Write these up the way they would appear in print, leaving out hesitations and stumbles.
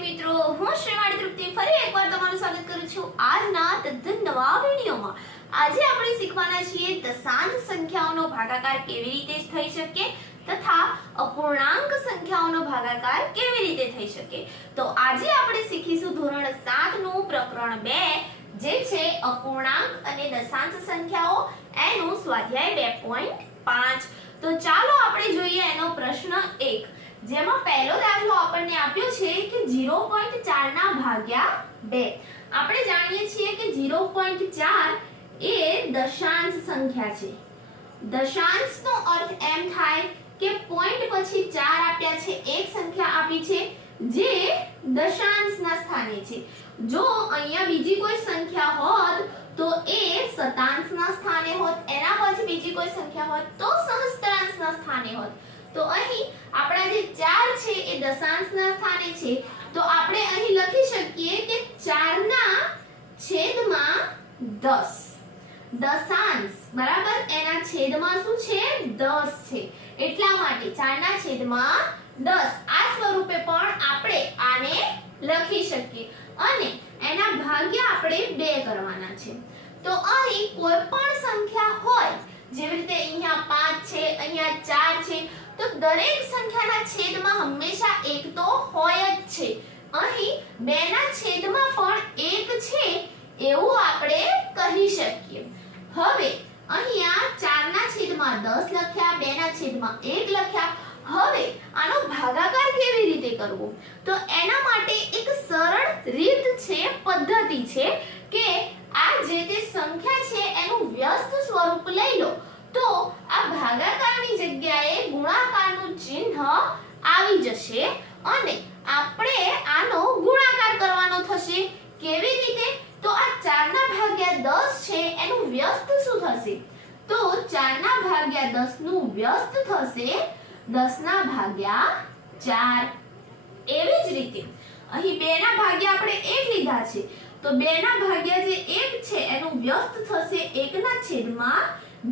વિદ્યાર્થી મિત્રો, હું શ્રીમાળી તૃપ્તિ ફરી એકવાર તમારું સ્વાગત કરું છું આજના તદ્દન નવા વિડિયોમાં। આજે આપણે શીખવાના છીએ દશાંશ સંખ્યાઓનો ભાગાકાર કેવી રીતે થઈ શકે તથા અપૂર્ણાંક સંખ્યાઓનો ભાગાકાર કેવી રીતે થઈ શકે। તો આજે આપણે શીખીશું ધોરણ 7 નું પ્રકરણ 2 જે છે અપૂર્ણાંક અને દશાંશ સંખ્યાઓ, એનું સ્વાધ્યાય 2.5। તો ચાલો આપણે જોઈએ એનો પ્રશ્ન 1, જેમાં પહેલો દાખલો આપણને આપ્યો છે કે 0.4 ના ભાગ્યા 2। આપણે જાણીએ છીએ કે 0.4 એ દશાંશ સંખ્યા છે। દશાંશનો અર્થ એમ થાય કે પોઈન્ટ પછી 4 આપ્યા છે, એક સંખ્યા આપી છે જે દશાંશના સ્થાને છે। જો અહીંયા બીજી કોઈ સંખ્યા હોત તો એ શતાંશના સ્થાને હોત, એના પછી બીજી કોઈ સંખ્યા હોત તો સહસ્ત્રાંશના સ્થાને હોત। તો અહીં આપણા જે 4 છે એ દશાંશના સ્થાને છે, તો આપણે અહીં લખી શકીએ કે 4 ના છેદમાં 10। દશાંશ બરાબર એના છેદમાં શું છે 10 છે, એટલા માટે 4 ના છેદમાં 10 આ સ્વરૂપે પણ આપણે આને લખી શકીએ અને એના ભાગ્યા આપણે 2 કરવાના છે। તો અહીં કોઈ પણ સંખ્યા હોય, જેવી રીતે અહીંયા 5 છે, અહીંયા 4 છે, તો દરેક સંખ્યાના છેદમાં હંમેશા 1 તો હોય જ છે। અહીં 2 ના છેદમાં પણ 1 છે એવું આપણે કહી શકીએ। હવે અહીંયા 4 ના છેદમાં 10 લખ્યા, 2 ના છેદમાં 1 લખ્યા। હવે આનો ભાગાકાર કેવી રીતે કરવો? તો એના માટે એક સરળ રીત છે, પદ્ધતિ છે કે આ જે તે સંખ્યા છે એનું વ્યસ્ત સ્વરૂપ લઈ લો, તો આ ભાગાકારની જગ્યાએ ગુણાકારનું ચિહ્ન આવી જશે અને આપણે આનો ગુણાકાર કરવાનો થશે। કેવી રીતે? તો આ 4 ના ભાગ્યા 10 છે એનું વ્યસ્ત શું થશે? તો 4 ના ભાગ્યા 10 નું વ્યસ્ત થશે 10 ના ભાગ્યા 4। એવી જ રીતે અહીં 2 ના ભાગ્યા આપણે 1 લીધા છે, તો 2 ના ભાગ્યા જે 1 છે એનું વ્યસ્ત થશે 1 ના છેદમાં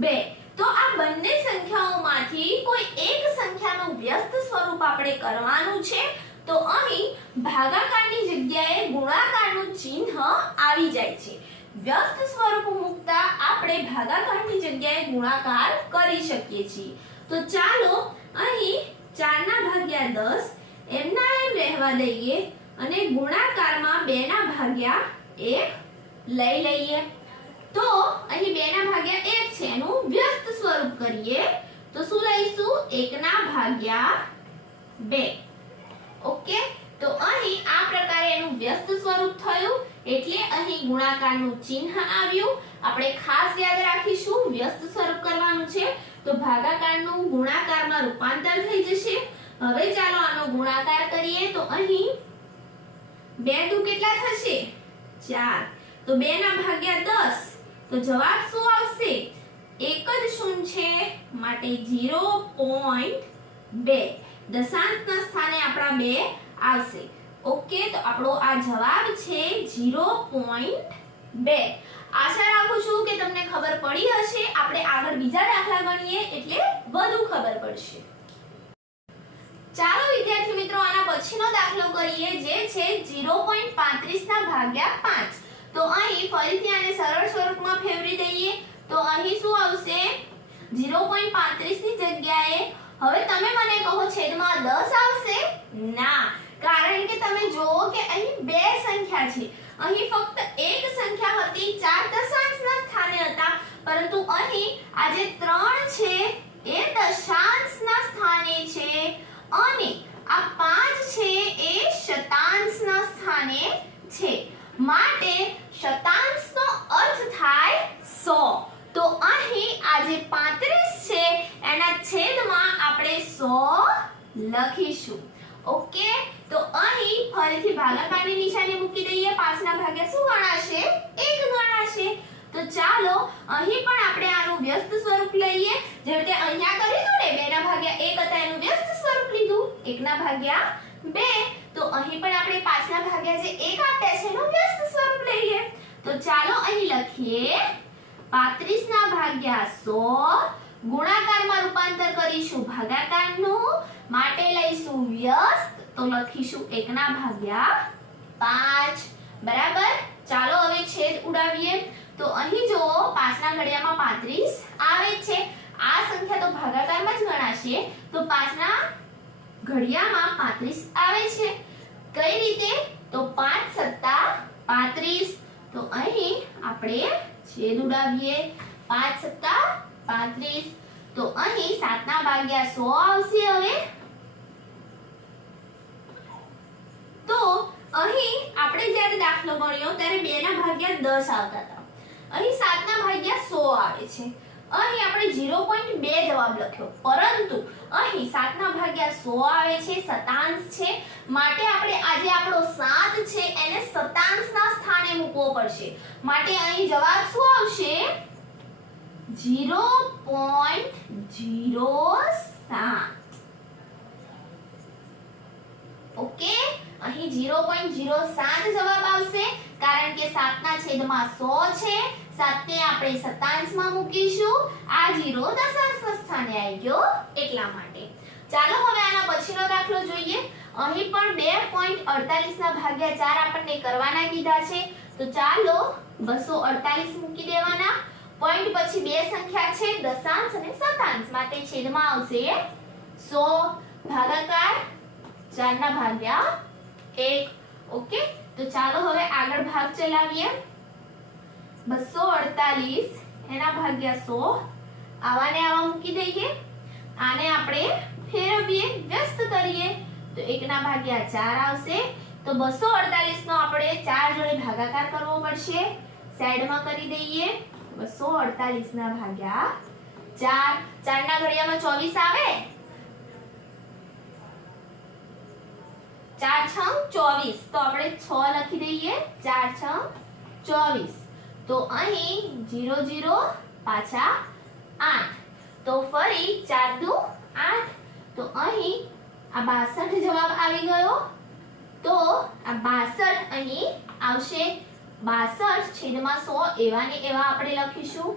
2। તો આ બંને સંખ્યાઓમાંથી કોઈ એક સંખ્યાનું વ્યસ્ત સ્વરૂપ આપણે કરવાનું છે, તો અહીં ભાગાકારની જગ્યાએ ગુણાકારનું ચિહ્ન આવી જાય છે। વ્યસ્ત સ્વરૂપ મૂકતા આપણે ભાગાકારની જગ્યાએ ગુણાકાર કરી શકીએ છીએ। તો ચાલો અહીં 4 ના ભાગ્યા 10 એમના એમ રહેવા દઈએ અને ગુણાકારમાં 2 ના ભાગ્યા 1 લઈ લઈએ। તો અહીં 2 ના ભાગ્યા 1 છે એનું વ્યસ્ત સ્વરૂપ કરીએ તો શું લઈશું? 1 ના ભાગ્યા 2। ઓકે, તો અહીં આ પ્રકારે એનું વ્યસ્ત સ્વરૂપ થયું એટલે અહીં ગુણાકારનું ચિહ્ન આવ્યું। આપણે ખાસ યાદ રાખીશું વ્યસ્ત સ્વરૂપ કરવાનું છે તો ભાગાકારનું ગુણાકારમાં રૂપાંતર થઈ જશે। હવે ચાલો આનો ગુણાકાર કરીએ તો અહીં 2 દુ કેટલા થશે? 4। તો 2 ના ભાગ્યા 10 તો જવાબ શું આવશે? એક જ શૂન્ય છે માટે 0.2 દશાંશના સ્થાને આપણા 2 આવશે। ઓકે, તો આપણો આ જવાબ છે 0.2। આશા રાખું છું કે તમને ખબર પડી હશે। આપણે આગળ બીજા દાખલા ગણીએ એટલે વધુ ખબર પડશે। ચાલો વિદ્યાર્થી મિત્રો આના પછીનો દાખલો કરીએ જે છે 0.35 ના ભાગ્યા 5। તો અહીં ફરીથી આને સરળ સ્વરૂપમાં ફેરવી દઈએ તો અહીં શું આવશે? 0.35 ની જગ્યાએ હવે તમે મને કહો છેદમાં 10 આવશે? ના, કારણ કે તમે જોવો કે અહીં 2 સંખ્યા છે, અહીં ફક્ત એક સંખ્યા હતી, 4 દશાંશના સ્થાને હતા, પરંતુ અહીં આ જે 3 છે એ દશાંશના સ્થાને છે અને આ 5 છે એ શતાંશના સ્થાને છે, માટે શતાંશનો અર્થ થાય 100। તો અહીં આ જે 35 છે એના છેદમાં આપણે 100 લખીશું। ઓકે, તો અહીં ફરીથી ભાગાકારની નિશાની મૂકી દઈએ। 5 ના ભાગ્યા શું ગણાશે? 1 ગણાશે। તો ચાલો અહીં પણ આપણે આનું વ્યસ્ત સ્વરૂપ લઈએ, જેવી રીતે અહીંયા કરીશું ને 2 ના ભાગ્યા 1 હતા એનું વ્યસ્ત સ્વરૂપ લીધું 1 ના ભાગ્યા 2। તો અહીં પણ આપણે 5 ના ભાગ્યા જે 1 આપ્યા છે એનું વ્યસ્ત સ્વરૂપ લઈએ। તો ચાલો અહીં લખીએ 35 ના ભાગ્યા 100 ગુણાકારમાં રૂપાંતર કરીશું ભાગાકારનું, માટે લઈશું વ્યસ્ત, તો લખીશું 1/5. બરાબર. ચાલો હવે છેદ ઉડાવીએ. તો અહીં જો 5 ના ઘડિયામાં 35 આવે છે. આ સંખ્યા તો ભાગાકારમાં જ ગણાશે, તો 5 ના ઘડિયામાં 35 આવે છે. કઈ રીતે? તો 5 + 35. તો અહીં આપણે છેદ ઉડાવીએ. 5 + 35. તો અહીં 7 ના ભાગ્યા 100 આવશે. હવે તો અહીં આપણે જ્યારે દાખલો ગણ્યો ત્યારે 2 ના ભાગ્યા 10 આવતા હતા. અહીં 7 ના ભાગ્યા 100 આવે છે. અહીં આપણે 0.2 જવાબ લખ્યો, પરંતુ અહીં 7 ના ભાગ્યા 100 આવે છે, શતાંશ છે, માટે આપણે આજે આપણો 7 છે એને શતાંશના સ્થાને મૂકવો પડશે. માટે અહીં જવાબ શું આવશે? 0.07. ઓકે, અહીં 0.07 જવાબ આવશે, કારણ કે 7 ના છેદમાં 100 છે. 7 ને આપણે શતાંશમાં મૂકીશું. આ 0 દશાંશના સ્થાને આવી ગયો એટલા માટે. ચાલો હવે આના પછીનો દાખલો જોઈએ. અહીં પણ 2.48 ના ભાગ્યા 4 આપણને કરવાના કીધા છે. તો ચાલો 248 મૂકી દેવાના. પોઈન્ટ પછી બે સંખ્યા છે, દશાંશ અને શતાંશ, માટે છેદમાં આવશે 100. ભાગાકાર 4 ના ભાગ્યા 1. ઓકે, તો ચાલો હવે આગળ ભાગ ચલાવીએ. 248 એના ભાગ્યા 100, આવાને આવા મૂકી દઈએ. આને આપણે ફેરવીએ, વ્યસ્ત કરીએ, તો 1 ના ભાગ્યા 4 આવશે. તો 248 નો આપણે 4 જોડે ભાગાકાર કરવો પડશે. સાઈડમાં કરી દઈએ. 248 ના ભાગ્યા 4. 4 ના ઘડિયામાં 24 આવે. 4 × 24, તો આપણે 6 લખી દઈએ. 4 × 24. તો અહીં 0 0 પાછા 8. તો ફરી 4 દુ 8. તો અહીં આ 62 જવાબ આવી ગયો. તો આ 62 અહીં આવશે. 62 છેદમાં 100 એવા ને એવા આપણે લખીશું.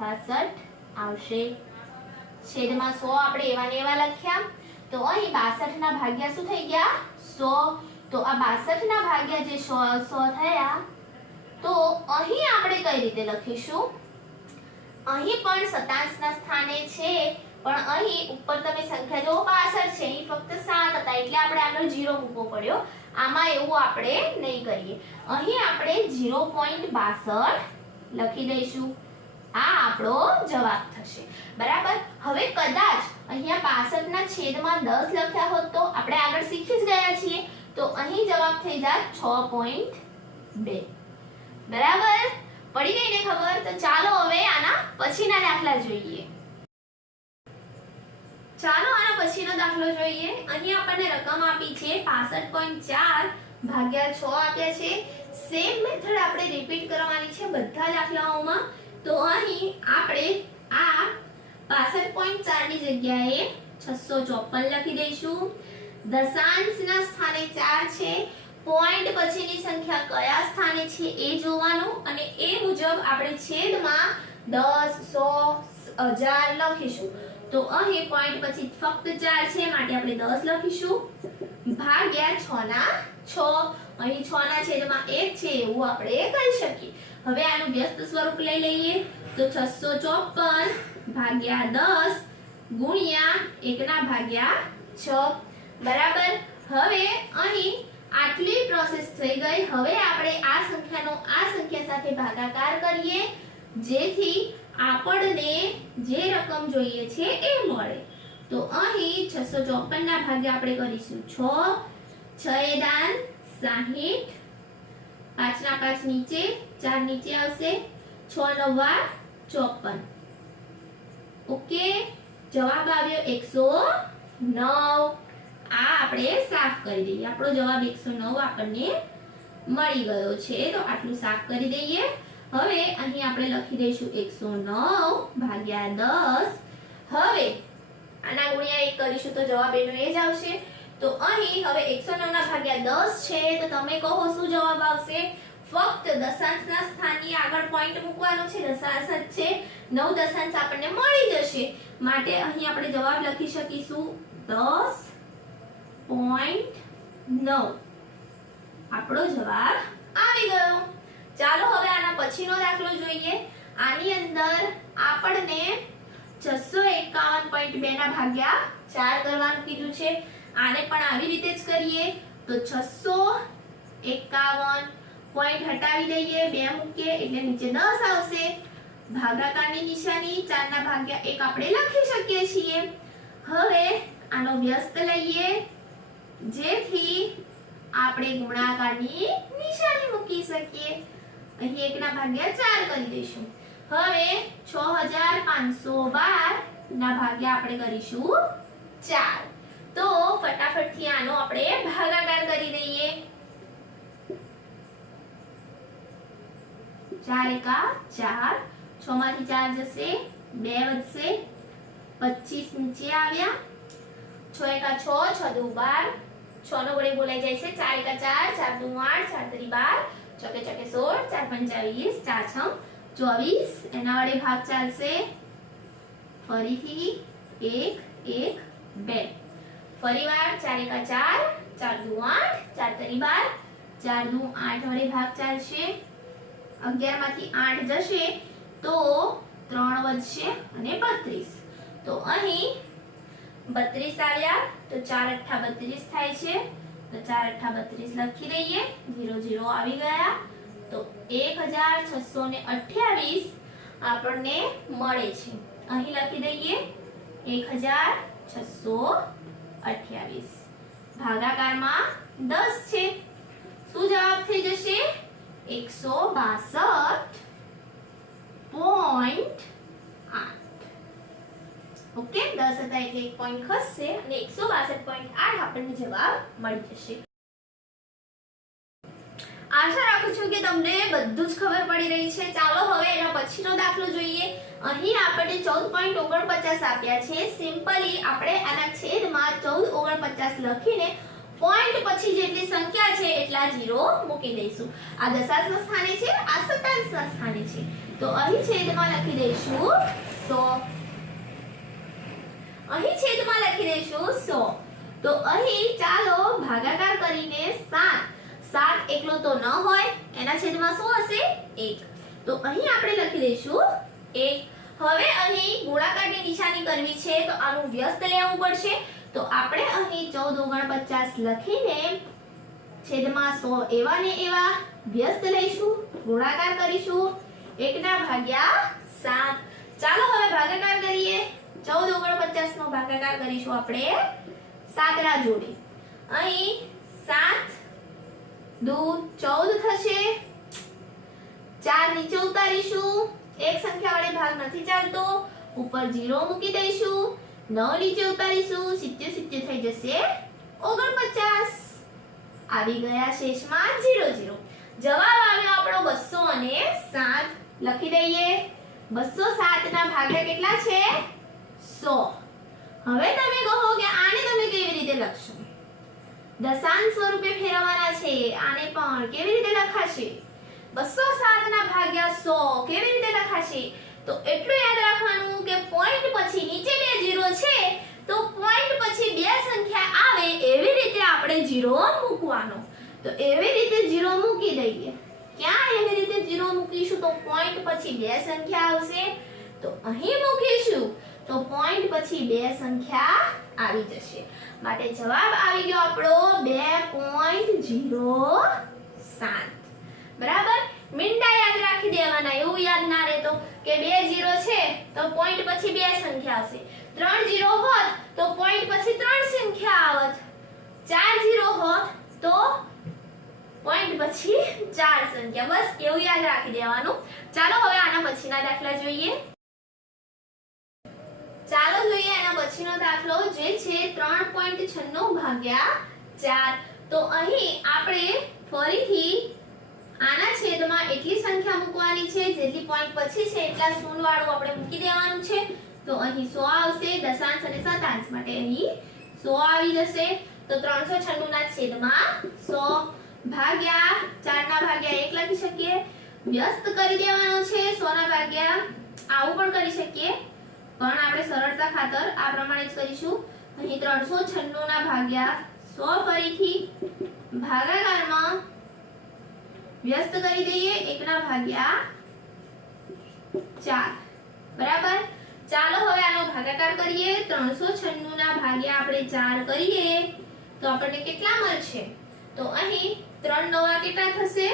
62 આવશે. છેદમાં 100 આપણે એવા ને એવા લખ્યા. તો અહીં 62 ના ભાગ્યા શું થઈ ગયા? 100. તો આ 62 ના ભાગ્યા જે 100 થયા, તો અહીં આપણે કઈ રીતે લખીશું? અહીં પણ શતાંશના સ્થાને છે, પણ અહીં ઉપર તમે સંખ્યા જો 62 છે, અહીં ફક્ત 7 હતા એટલે આપણે આગળ 0 મૂકવો પડ્યો. આમાં એવું આપણે નહીં કરીએ. અહીં આપણે 0.62 લખી દઈશું. આ આપણો જવાબ થશે. બરાબર. હવે કદાચ અહીંયા 62 ના છેદમાં 10 લખ્યા હોત તો આપણે આગળ શીખી જ ગયા છીએ, તો અહીં જવાબ થઈ જાત 6.2. બરાબર. પડી ગઈ ને ખબર? તો ચાલો હવે આના પછીના દાખલા જોઈએ. ચાલો આના પછીનો દાખલો જોઈએ. અહીં આપણને રકમ આપી છે 65.4 ભાગ્યા 6 આપ્યા છે. સેમ મેથડ આપણે રિપીટ કરવાની છે બધા દાખલાઓમાં. તો અહીં આપણે આ 65.4 ની જગ્યાએ 654 લખી દઈશું. દશાંશના સ્થાને 4 છે. પોઈન્ટ પછીની સંખ્યા કયા સ્થાને છે એ જોવાનું, અને એ મુજબ આપણે છેદમાં 10 100 1000 લખીશું. તો અહીં પોઈન્ટ પછી ફક્ત 4 છે, માટે આપણે 10 લખીશું. ભાગ્યા 6 ના 6. અહીં 6 ના છેદમાં 1 છે એવું આપણે કહી શકીએ. હવે આનું વ્યસ્ત સ્વરૂપ લઈ લઈએ. તો 654 ભાગ્યા 10 ગુણ્યા 1 ના ભાગ્યા 6. બરાબર. હવે અહીં આટલી પ્રોસેસ થઈ ગઈ. હવે આપણે આ સંખ્યાનો આ સંખ્યા સાથે ભાગાકાર કરીએ, જેથી આપણને જે રકમ જોઈએ છે એ મળે. તો અહીં 654 ના ભાગે આપણે કરીશું 6. 6 દાન 60. 5 ના 5 નીચે, 4 નીચે આવશે. 6 9 54. ઓકે, જવાબ આવ્યો 109. આ આપણે સાફ કરી દઈએ. આપણો જવાબ 109 આપણને મળી ગયો છે. તો આટલું સાફ કરી દઈએ. હવે અહીં આપણે લખી દઈશું 109 ભાગ્યા 10. હવે આના ગુણ્યા 1 કરીશું તો જવાબ એનો એ જ આવશે. તો અહીં હવે 109 ના ભાગ્યા 10 છે, તો તમે કહો શું જવાબ આવશે? ફક્ત દશાંશના સ્થાનની આગળ પોઈન્ટ મૂકવાનો છે. દશાંશ જ છે, 9 દશાંશ આપણને મળી જશે. માટે અહીં આપણે જવાબ લખી શકીશું 10.9. આપણો જવાબ આવી ગયો. ચાલો હવે આના પછીનો દાખલો જોઈએ. આની અંદર આપણને 651.2 ના ભાગ્યા 4 કરવાનું કીધું છે. આને પણ આવી રીતે જ કરીએ. તો 651 પોઈન્ટ હટાવી દઈએ, 2 મૂકીએ એટલે નીચે 10 આવશે. ભાગાકારની નિશાની 4 ના ભાગ્યા 1 આપણે લખી શકીએ છીએ. હવે આનો વ્યસ્ત લઈએ જેથી આપણે ગુણાકારની નિશાની મૂકી શકીએ. અહીં 1 ના ભાગ્યા 4 કરી દઈશું. હવે 6512 ના ભાગ્યા આપણે કરીશું 4. તો ફટાફટથી આનો આપણે ભાગાકાર કરી દઈએ. 4 એકા 4, 6 માંથી 4 જશે, 2 વધશે, 25 નીચે આવ્યા. 6 એકા 6, 6 દુ 12, 6 નો વડે બોલાઈ જાય છે. 4 એકા 4, 4 દુ 8, 4 તરી 12, ચોકે ચોકે 16, 4 પંચા 20, 4 છમ 24. એના વડે ભાગ ચાલશે. ફરીથી 1 1 2. ફરીવાર 4 એકા 4, 4 દુ 8, 4 તરી 12, 4 દુ 8 વડે ભાગ ચાલશે. 11 માંથી 8 જશે તો 3 વધશે અને 32. તો અહીં 32 આવ્યા તો 4 અઠ્ઠા 32 થાય છે. તો 4 અઠ્ઠા 32 લખી દઈએ. 0 0 આવી ગયા. તો 1628 આપણને મળે છે. અહીં લખી દઈએ 1628. ભાગાકારમાં 10 છે. શું જવાબ થઈ જશે? 162.8. ઓકે, 10 હતા એટલે 1 પોઈન્ટ ખસશે અને 162.8 આપણને જવાબ મળી જશે. આશા રાખું છું કે તમને બધું જ ખબર પડી રહી છે. ચાલો હવે એના પછીનો દાખલો જોઈએ. અહીં આપણને 14.49 આપ્યા છે. સિમ્પલી આપણે આના છેદમાં 14.49 લખીને પોઈન્ટ પછી જેટલી સંખ્યા છે એટલા 0 મૂકી દઈશું. આ દશાંશના સ્થાને છે, આ શતાંશના સ્થાને છે. તો અહીં છેદમાં લખી દઈશું 100. અહીં છેદમાં લખી દઈશું 100. તો અહીં ચાલો ભાગાકાર કરીને 7 એકલો તો ન હોય, એના છેદમાં શું હશે? 1. તો અહીં આપણે લખી દઈશું 1. હવે અહીં ગુણાકારની નિશાની કરવી છે તો આનું વ્યસ્ત લેવું પડશે. તો આપણે અહીં 14.49 લખીને છેદમાં 100 એવા ને એવા વ્યસ્ત લઈશું, ગુણાકાર કરીશું 1 ના ભાગ્યા 7. ચાલો હવે ભાગાકાર કરીએ. 14.49 નો ભાગાકાર કરીશું આપણે 7 ના જોડે. અહીં 7 દુ 14 થશે. 4 નીચે ઉતારીશું. એક સંખ્યા વડે ભાગ નથી ચાલતો, ઉપર 0 મૂકી દઈશું. 9 નીચે ઉતારીશું. 70 થઈ જશે 49. આવી ગયા શેષમાં 0 0. જવાબ આવ્યો આપણો 207. લખી દઈએ. 207 ના ભાગ્યા કેટલા છે? 100. હવે તમે કહો કે આને તમે કેવી રીતે લખશો? દશાંશ સ્વરૂપે ફેરવવાના છે. આને પણ કેવી રીતે લખાશે? 207 ના ભાગ્યા 100 કેવી રીતે લખાશે? તો એટલું યાદ રાખવાનું કે પોઈન્ટ પછી નીચે બે 0 છે તો પોઈન્ટ પછી બે સંખ્યા આવે એવી રીતે આપણે 0 મૂકવાનો. તો એવી રીતે 0 મૂકી દઈએ. ક્યાં એવી રીતે 0 મૂકીશું તો પોઈન્ટ પછી બે સંખ્યા આવશે. તો અહીં મૂકીશું તો પોઈન્ટ પછી બે સંખ્યા આવી જશે. માટે જવાબ આવી ગયો આપણો 2.07. બરાબર? મિનિટા યાદ રાખી દેવાના. એવું યાદ ના રહેતો કે બે 0 છે તો પોઈન્ટ પછી બે સંખ્યા આવશે. 3 0 હોત તો પોઈન્ટ પછી 3 સંખ્યા આવત. 4 0 હોત તો પોઈન્ટ પછી 4 સંખ્યા. બસ એવું યાદ રાખી દેવાનું. ચાલો હવે આના પછીના દાખલા જોઈએ. ચાલો જોઈએ આના પછીનો દાખલો જે છે 3.96 ભાગ્યા 4. તો અહીં આપણે ફરીથી આના છેદમાં એટલી સંખ્યા મૂકવાની છે જેટલી પોઈન્ટ પછી છે એટલા શૂન્ય વાળું આપણે મૂકી દેવાનું છે. તો અહીં 100 આવશે. દશાંશ અને શતાંશ માટે અહીં 100 આવી જશે. તો 396 ના છેદમાં 100. ભાગ્યા 4 ના ભાગ્યા 1 લખી શકીએ, વ્યસ્ત કરી દેવાનો છે 100 ના ભાગ્યા આવું પણ કરી શકીએ, પણ આપણે સરળતા ખાતર આ પ્રમાણે જ કરીશું. અહીં 396 ના ભાગ્યા 100 ફરીથી ભાગાકારમાં વ્યસ્ત કરી દઈએ 1 ના ભાગ્યા 4. બરાબર. ચાલો હવે આનો ભાગાકાર કરીએ. 396 ના ભાગ્યા આપણે 4 કરીએ તો આપણને કેટલા મળશે? તો અહીં 3 નવા કેટલા થશે?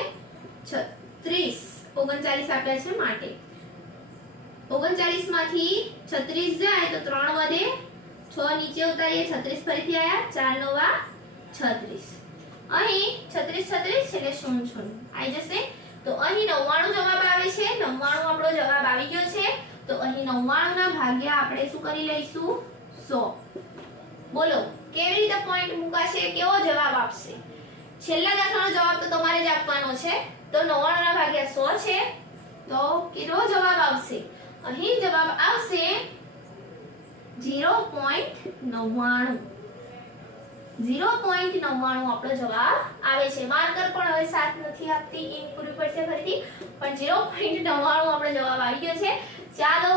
36. 39 આપ્યા છે માટે 39 માંથી 36 જાય તો 3 વધે, 6 નીચે ઉતારીએ, 36 ફરીથી આયા, 4 નવા 36. અહીં 36 એટલે 0 આવી જશે. તો અહીં 99 જવાબ આવે છે. 99 આપણો જવાબ આવી ગયો છે. તો અહીં 99 ના ભાગ્યા આપણે શું કરી લઈશું? 100. બોલો કેવી રીતે પોઈન્ટ મુકાશે? કેવો જવાબ આપશે? છેલ્લા દાખલાનો જવાબ તો તમારે જ આપવાનો છે. તો 99 ના ભાગ્યા 100 છે. તો કેવો જવાબ આવશે? અહીં જવાબ આવશે 0.99. 0.99 આપણો જવાબ આવે છે. માર્કર પણ હવે સાથ નથી આપતી, ઇંક પૂરવી પડશે ફરીથી, પણ 0.99 આપણો જવાબ આવી ગયો છે. ચાલો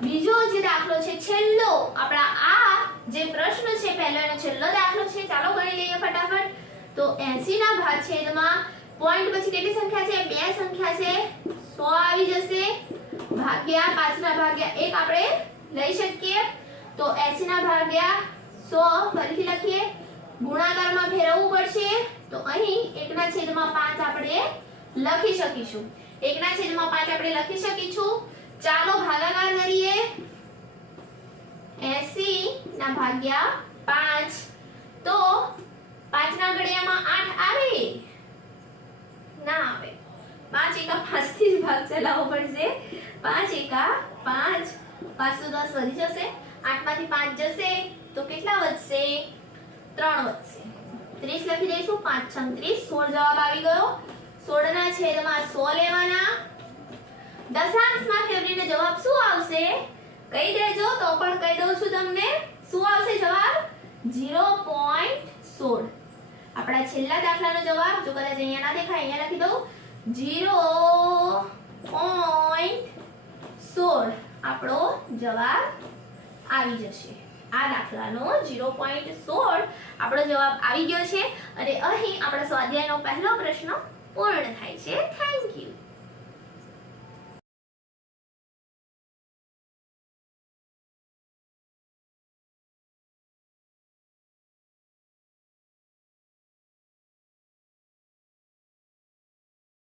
બીજો જે દાખલો છે, છેલ્લો આપણા આ જે પ્રશ્ન છે પહેલો એનો છેલ્લો દાખલો છે, ચાલો ગણી લઈએ ફટાફટ. તો 80 ના ભાગછેદમાં પોઈન્ટ પછી કેટલી સંખ્યા છે? 2 સંખ્યા છે, 100 આવી જશે, ભાગ્યા 5 ના ભાગ્યા 1 આપણે લઈ શકીએ. તો 80 ના ભાગ્યા 100 ફરીથી લખીએ, ગુણાકારમાં ફેરવવું પડશે. તો અહીં 1 ના છેદમાં 5 આપણે લખી શકીશું. 1 ના છેદમાં 5 આપણે લખી શકીશું. ચાલો ભાગાકાર કરીએ. 80 ના ભાગ્યા 5 તો 5 ના ઘડિયામાં 8 આવે? ના આવે. 5 એકા 5 થી જ ભાગ ચલાવવો પડશે. 5 એકા 5, 5 તો 10 વધી જશે. 8 માંથી 5 જશે તો કેટલા વધશે? 3 વધશે. 30 લખી દઈશું. 5 36, 16 જવાબ આવી ગયો. 16 ના છેદમાં 100 લેવાના. દશાંશમાં ફેરવીને જવાબ શું આવશે? કહી દેજો તો પણ કહી દઉં છું તમને. શું આવશે જવાબ? 0.16. આપણા છેલ્લા દાખલાનો જવાબ જો કદાચ અહીંયા ના દેખાય અહીંયા લખી દઉં 0.16 આપણો જવાબ આવી જશે. આ દાખલાનો 0.16 આપણો જવાબ આવી ગયો છે. અને અહીં આપણા સ્વાધ્યાયનો પહેલો પ્રશ્ન પૂર્ણ થાય છે. Thank you.